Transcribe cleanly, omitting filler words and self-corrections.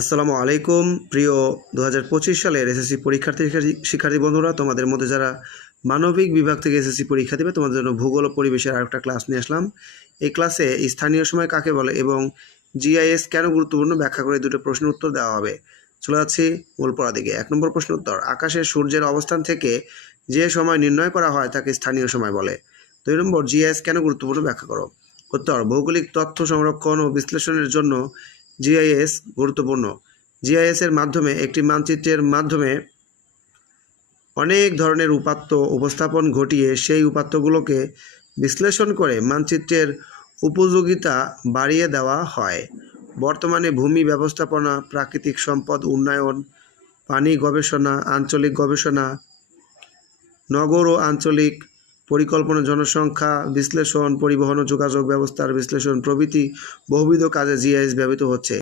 আসসালামু আলাইকুম প্রিয় 2025 সালের এসএসসি শিক্ষার্থী বন্ধুরা, তোমাদের মধ্যে যারা মানবিক বিভাগ থেকে এসএসসি পরীক্ষা দেবে তোমাদের জন্য ভূগোল ও পরিবেশের আরেকটা ক্লাস নিয়ে আসলাম। এই ক্লাসে স্থানীয় সময় কাকে বলে এবং জিআইএস কেন গুরুত্বপূর্ণ ব্যাখ্যা করে দুটো প্রশ্নের উত্তর দেওয়া হবে। চলে যাচ্ছি মূল পড়া দিকে। 1 নম্বর প্রশ্ন উত্তর, আকাশের সূর্যের অবস্থান থেকে যে সময় নির্ণয় করা হয় তাকে স্থানীয় সময় বলে। 2 নম্বর, জিআইএস কেন গুরুত্বপূর্ণ ব্যাখ্যা করো। উত্তর, ভৌগোলিক তথ্য সংরক্ষণ ও বিশ্লেষণের জন্য জিআইএস গুরুত্বপূর্ণ। জিআইএস এর মাধ্যমে একটি মানচিত্রের মাধ্যমে অনেক ধরনের উপাত্ত উপস্থাপন ঘটিয়ে সেই উপাত্তগুলোকে বিশ্লেষণ করে মানচিত্রের উপযোগিতা বাড়িয়ে দেওয়া হয়। বর্তমানে ভূমি ব্যবস্থাপনা, প্রাকৃতিক সম্পদ উন্নয়ন, পানি গবেষণা, আঞ্চলিক গবেষণা, নগর ও আঞ্চলিক পরিকল্পনা, জনসংখ্যা বিশ্লেষণ, পরিবহন ও যোগাযোগ ব্যবস্থার বিশ্লেষণ প্রভৃতি বহুবিধ কাজে জিআইএস ব্যবহৃত হচ্ছে।